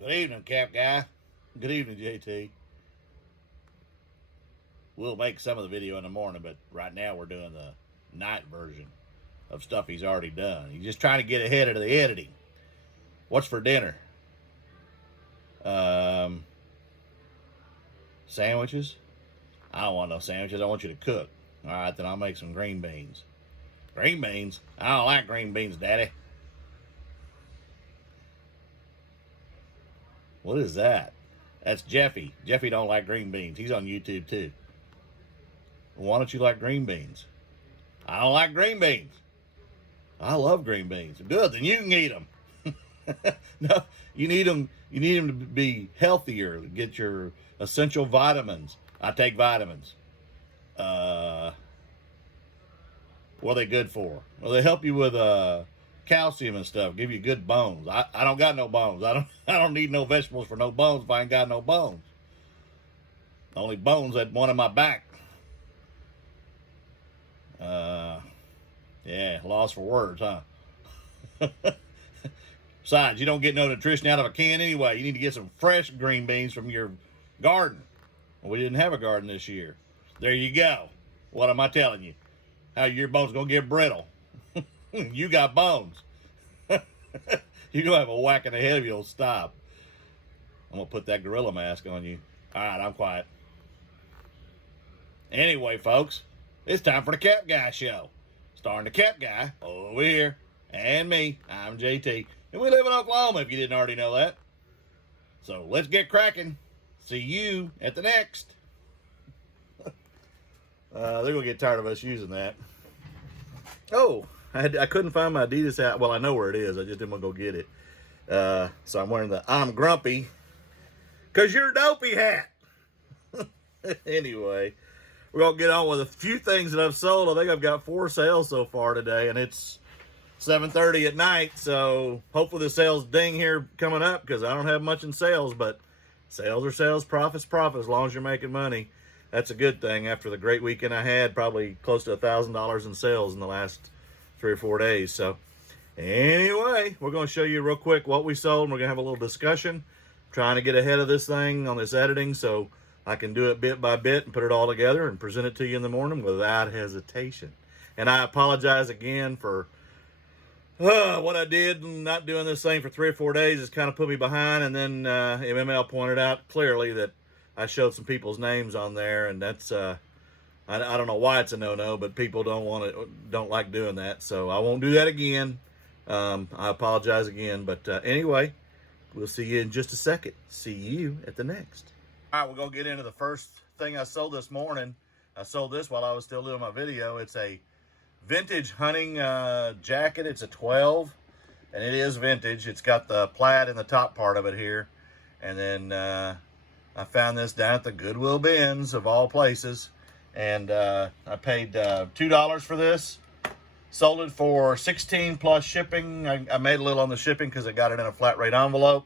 Good evening, Cap Guy. Good evening, JT. We'll make some of the video in the morning, but right now we're doing the night version of stuff he's already done. He's just trying to get ahead of the editing. What's for dinner? Sandwiches? I don't want no sandwiches. I want you to cook. All right, then I'll make some green beans. Green beans? I don't like green beans, Daddy. What is that? That's Jeffy. Jeffy don't like green beans. He's on YouTube too. Why don't you like green beans? I don't like green beans. I love green beans. Good, then you can eat them. No, you need them. You need them to be healthier. Get your essential vitamins. I take vitamins. What are they good for? Well, they help you with calcium and stuff. Give you good bones. I don't got no bones. I don't need no vegetables for no bones if I ain't got no bones. The only bones at one in my back. Yeah, lost for words, huh? Besides, you don't get no nutrition out of a can anyway. You need to get some fresh green beans from your garden. Well, we didn't have a garden this year. There you go. What am I telling you? How your bones gonna get brittle? You got bones. You're gonna have a whack in the head if you don't stop. I'm gonna put that gorilla mask on you. All right, I'm quiet. Anyway, folks, it's time for the Cap Guy Show. Starring the Cap Guy over here and me. I'm JT, and we live in Oklahoma. If you didn't already know that, so let's get cracking. See you at the next. They're gonna get tired of us using that. Oh, I couldn't find my Adidas hat. Well, I know where it is. I just didn't want to go get it. So I'm wearing the I'm Grumpy because you're dopey hat. Anyway, we're going to get on with a few things that I've sold. I think I've got 4 sales so far today, and it's 7:30 at night. So hopefully the sales ding here coming up because I don't have much in sales, but sales are sales, profits, profit, as long as you're making money. That's a good thing after the great weekend I had, probably close to $1,000 in sales in the last 3 or 4 days. So anyway, we're going to show you real quick what we sold, and we're going to have a little discussion, trying to get ahead of this thing on this editing so I can do it bit by bit and put it all together and present it to you in the morning without hesitation. And I apologize again for what I did. Not doing this thing for 3 or 4 days has kind of put me behind, and then MML pointed out clearly that I showed some people's names on there, and that's I don't know why it's a no-no, but people don't like doing that, so I won't do that again. I apologize again, but anyway, we'll see you in just a second. See you at the next. All right, we're gonna get into the first thing I sold this morning. I sold this while I was still doing my video. It's a vintage hunting jacket. It's a 12, and it is vintage. It's got the plaid in the top part of it here, and then I found this down at the Goodwill bins of all places, and I paid $2 for this. Sold it for $16 plus shipping. I made a little on the shipping because I got it in a flat rate envelope,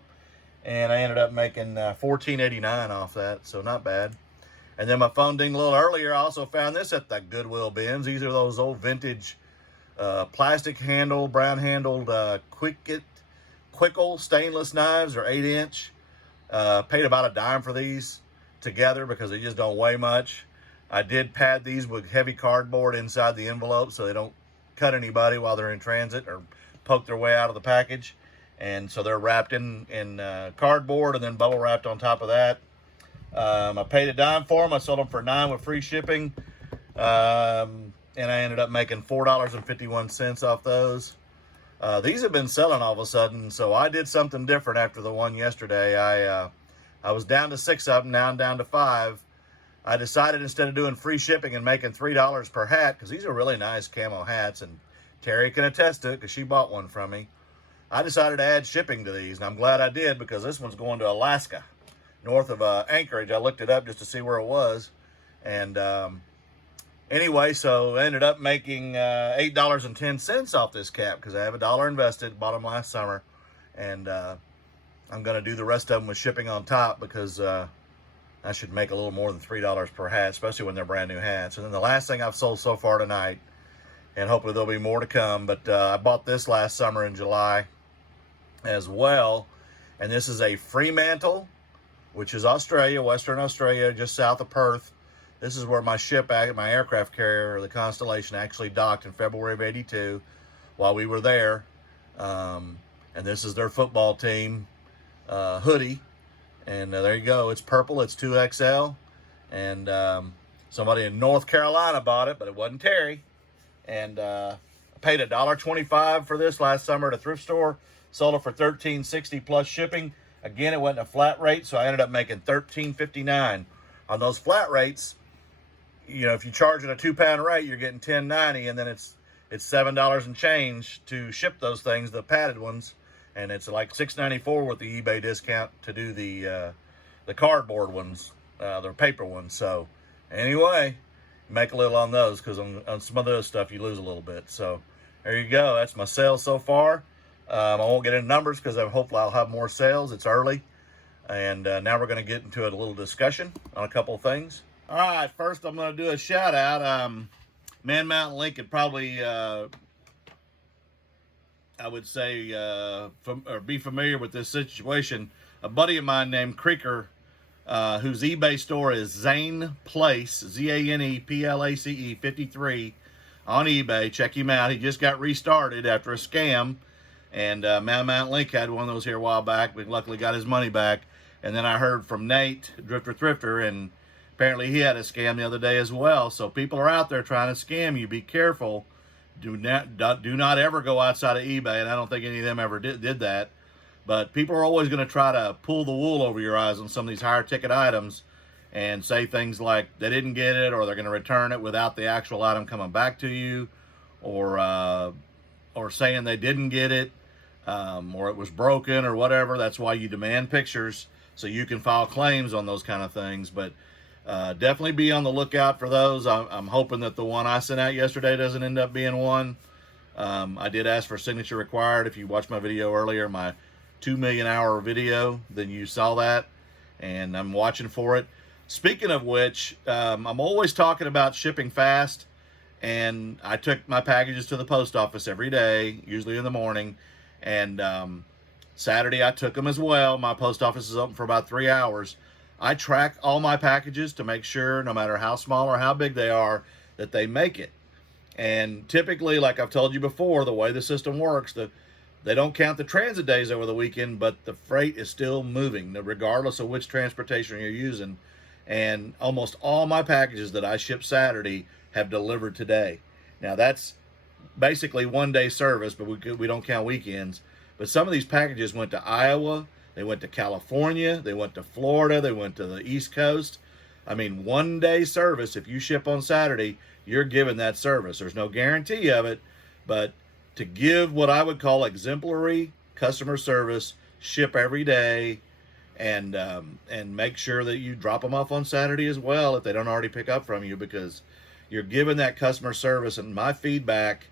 and I ended up making $14.89 off that, so not bad. And then my phone dinged a little earlier. I also found this at the Goodwill bins. These are those old vintage plastic handle, brown handled Quickle stainless knives, or 8-inch. Paid about a dime for these together because they just don't weigh much. I did pad these with heavy cardboard inside the envelope so they don't cut anybody while they're in transit or poke their way out of the package. And so they're wrapped in cardboard and then bubble wrapped on top of that. I paid a dime for them. I sold them for $9 with free shipping. And I ended up making $4.51 off those. These have been selling all of a sudden, so I did something different after the one yesterday. I was down to 6 of them, now I'm down to 5. I decided instead of doing free shipping and making $3 per hat, because these are really nice camo hats, and Terry can attest to it because she bought one from me. I decided to add shipping to these, and I'm glad I did because this one's going to Alaska, north of Anchorage. I looked it up just to see where it was, and anyway, so I ended up making $8.10 off this cap because I have $1 invested, bought them last summer, and I'm going to do the rest of them with shipping on top because I should make a little more than $3 per hat, especially when they're brand new hats. And then the last thing I've sold so far tonight, and hopefully there'll be more to come, but I bought this last summer in July as well, And this is a Fremantle, which is Australia, Western Australia, just south of Perth. This is where my my aircraft carrier, the Constellation, actually docked in February of '82 while we were there. And this is their football team hoodie. And there you go. It's purple. It's 2XL. And somebody in North Carolina bought it, but it wasn't Terry. And I paid $1.25 for this last summer at a thrift store. Sold it for $13.60 plus shipping. Again, it went in a flat rate, so I ended up making $13.59 on those flat rates. You know, if you charge it a £2 rate, you're getting $10.90, and then it's $7 and change to ship those things, the padded ones, and it's like $6.94 with the eBay discount to do the cardboard ones, the paper ones. So anyway, make a little on those, because on some of those stuff you lose a little bit. So there you go. That's my sales so far. I won't get into numbers because hopefully I'll have more sales. It's early. And now we're going to get into a little discussion on a couple of things. All right, first I'm going to do a shout out. Man Mountain Lincoln probably, I would say, or be familiar with this situation. A buddy of mine named Creeker, whose eBay store is Zane Place, ZanePlace 53 on eBay. Check him out. He just got restarted after a scam. And Man Mountain Link had one of those here a while back. We luckily got his money back. And then I heard from Nate, Drifter Thrifter, and apparently he had a scam the other day as well. So people are out there trying to scam you. Be careful. Do not ever go outside of eBay. And I don't think any of them ever did that. But people are always going to try to pull the wool over your eyes on some of these higher ticket items and say things like they didn't get it, or they're going to return it without the actual item coming back to you, or saying they didn't get it, or it was broken or whatever. That's why you demand pictures so you can file claims on those kind of things. But definitely be on the lookout for those. I'm hoping that the one I sent out yesterday doesn't end up being one. I did ask for signature required. If you watched my video earlier, my 2 million hour video, then you saw that, and I'm watching for it. Speaking of which, I'm always talking about shipping fast, and I took my packages to the post office every day, usually in the morning, and Saturday I took them as well. My post office is open for about 3 hours. I track all my packages to make sure, no matter how small or how big they are, that they make it. And typically, like I've told you before, the way the system works, they don't count the transit days over the weekend, but the freight is still moving, regardless of which transportation you're using. And almost all my packages that I ship Saturday have delivered today. Now, that's basically 1 day service, but we don't count weekends. But some of these packages went to Iowa, they went to California, they went to Florida, they went to the East Coast. I mean, 1 day service. If you ship on Saturday, you're given that service. There's no guarantee of it, but to give what I would call exemplary customer service, ship every day, and make sure that you drop them off on Saturday as well if they don't already pick up from you, because you're giving that customer service. And my feedback,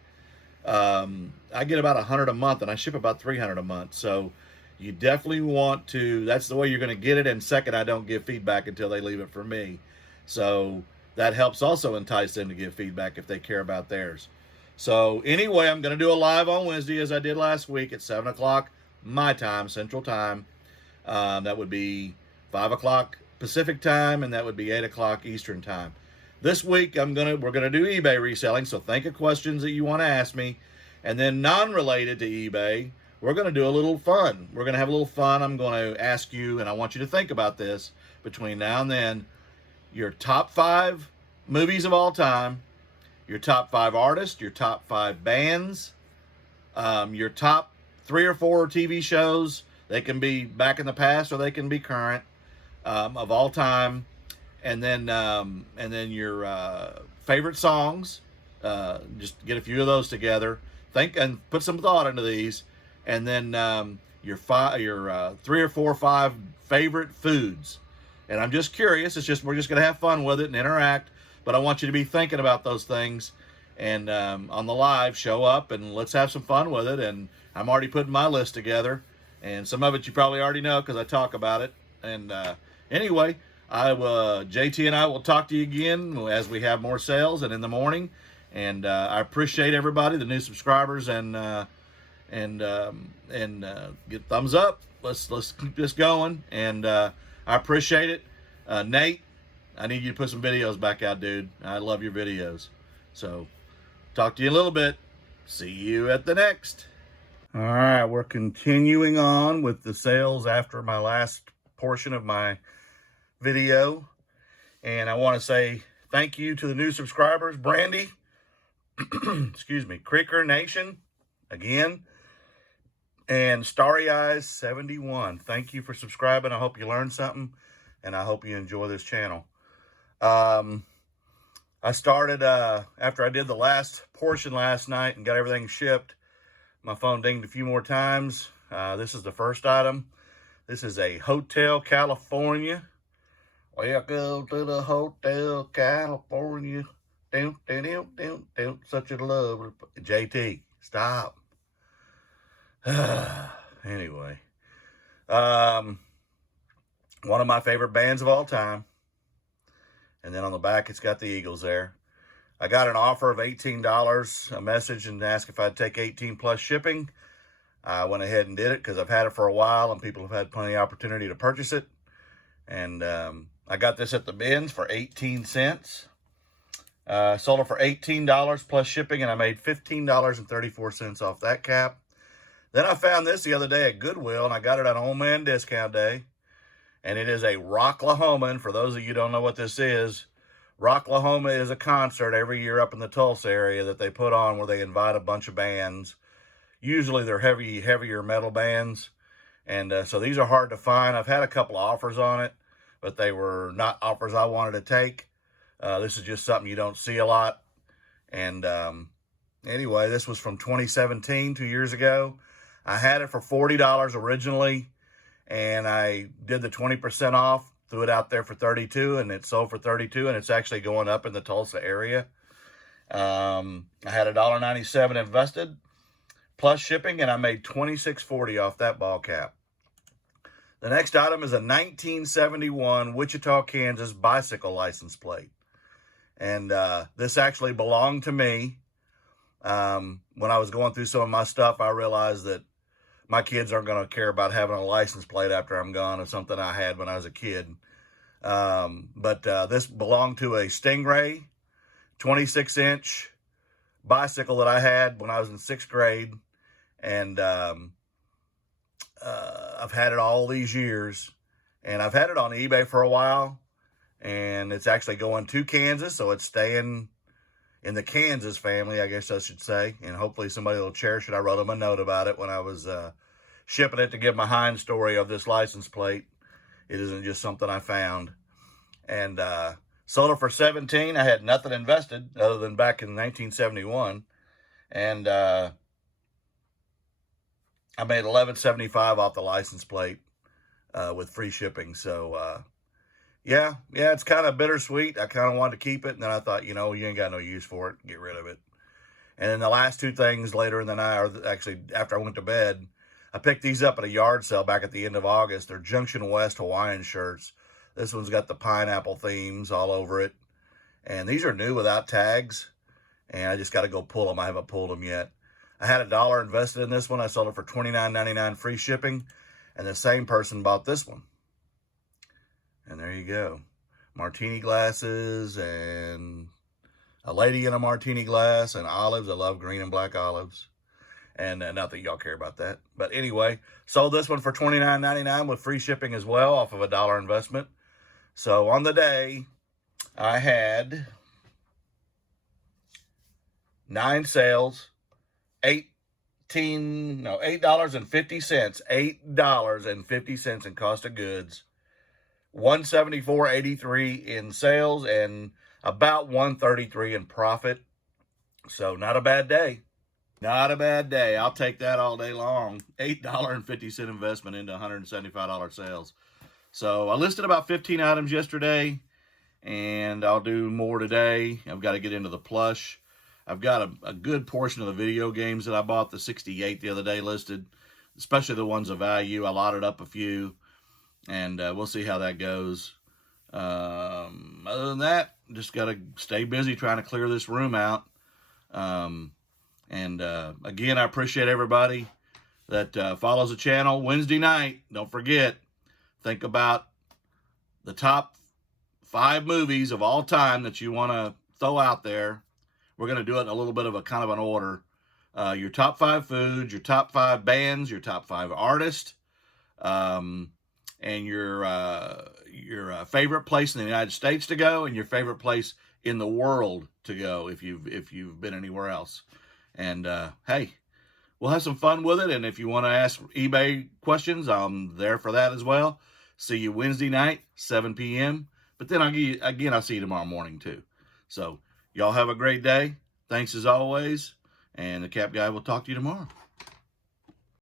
I get about 100 a month, and I ship about 300 a month. So you definitely want to, that's the way you're going to get it. And second, I don't give feedback until they leave it for me. So that helps also entice them to give feedback if they care about theirs. So anyway, I'm going to do a live on Wednesday, as I did last week, at 7 o'clock my time, Central Time. That would be 5 o'clock Pacific Time, and that would be 8 o'clock Eastern Time. This week, we're gonna do eBay reselling. So think of questions that you want to ask me, and then non-related to eBay, we're gonna do a little fun. We're gonna have a little fun. I'm going to ask you, and I want you to think about this between now and then, your top 5 movies of all time, your top 5 artists, your top 5 bands, your top 3 or 4 TV shows. They can be back in the past or they can be current, of all time, and then your favorite songs. Just get a few of those together. Think and put some thought into these, and then your 3 or 4 or 5 favorite foods. And I'm just curious. We're just gonna have fun with it and interact. But I want you to be thinking about those things, and on the live, show up and let's have some fun with it. And I'm already putting my list together, and some of it you probably already know because I talk about it. And anyway, JT and I will talk to you again as we have more sales and in the morning. And I appreciate everybody, the new subscribers, and get thumbs up. let's keep this going, and I appreciate it. Nate, I need you to put some videos back out, dude. I love your videos. So, talk to you in a little bit. See you at the next. All right, we're continuing on with the sales after my last portion of my video. And I want to say thank you to the new subscribers, Brandy, excuse me, Creeker Nation, again, and Starry Eyes 71. Thank you for subscribing. I hope you learned something, and I hope you enjoy this channel. I started, after I did the last portion last night and got everything shipped, my phone dinged a few more times. This is the first item. This is a Hotel California. Welcome to the Hotel California. Such a love. JT, stop. Anyway. One of my favorite bands of all time. And then on the back, it's got the Eagles there. I got an offer of $18, a message, and asked if I'd take 18 plus shipping. I went ahead and did it because I've had it for a while and people have had plenty of opportunity to purchase it. And I got this at the bins for 18 cents. Sold it for $18 plus shipping, and I made $15.34 off that cap. Then I found this the other day at Goodwill, and I got it on Old Man Discount Day. And it is a Rocklahoma. And for those of you who don't know what this is, Rocklahoma is a concert every year up in the Tulsa area that they put on where they invite a bunch of bands. Usually they're heavier metal bands. And so these are hard to find. I've had a couple of offers on it, but they were not offers I wanted to take. This is just something you don't see a lot. And anyway, this was from 2017, 2 years ago. I had it for $40 originally, and I did the 20% off, threw it out there for $32, and it sold for $32, and it's actually going up in the Tulsa area. I had $1.97 invested plus shipping, and I made $26.40 off that ball cap. The next item is a 1971 Wichita, Kansas bicycle license plate. And this actually belonged to me. When I was going through some of my stuff, I realized that my kids aren't going to care about having a license plate after I'm gone. It's something I had when I was a kid. But this belonged to a Stingray 26-inch bicycle that I had when I was in 6th grade. And I've had it all these years. And I've had it on eBay for a while. And it's actually going to Kansas, so it's staying in the Kansas family, I guess I should say. And hopefully somebody will cherish it. I wrote them a note about it when I was shipping it to give my hind story of this license plate. It isn't just something I found. And sold it for $17. I had nothing invested other than back in 1971. And I made $11.75 off the license plate with free shipping. So, yeah, it's kind of bittersweet. I kind of wanted to keep it, and then I thought, you know, you ain't got no use for it. Get rid of it. And then the last two things later in the night, or actually after I went to bed, I picked these up at a yard sale back at the end of August. They're Junction West Hawaiian shirts. This one's got the pineapple themes all over it. And these are new without tags, and I just got to go pull them. I haven't pulled them yet. I had $1 invested in this one. I sold it for $29.99 free shipping, and the same person bought this one. And there you go. Martini glasses and a lady in a martini glass and olives. I love green and black olives. And not that y'all care about that. But anyway, sold this one for $29.99 with free shipping as well off of $1 investment. So on the day, I had 9 sales, $8.50. $8.50 in cost of goods. $174.83 in sales and about $133 in profit. So not a bad day. Not a bad day. I'll take that all day long. $8.50 investment into $175 sales. So I listed about 15 items yesterday, and I'll do more today. I've got to get into the plush. I've got a good portion of the video games that I bought, the 68 the other day listed, especially the ones of value. I lotted up a few. And we'll see how that goes. Other than that, just got to stay busy trying to clear this room out. Again, I appreciate everybody that follows the channel. Wednesday night, don't forget, think about the top 5 movies of all time that you want to throw out there. We're going to do it in a little bit of a kind of an order. Your top 5 foods, your top 5 bands, your top 5 artists, and your favorite place in the United States to go, and your favorite place in the world to go if you've been anywhere else. And hey, we'll have some fun with it. And if you want to ask eBay questions, I'm there for that as well. See you Wednesday night, 7 p.m. But then I'll see you tomorrow morning too. So y'all have a great day. Thanks as always. And the Cap Guy will talk to you tomorrow.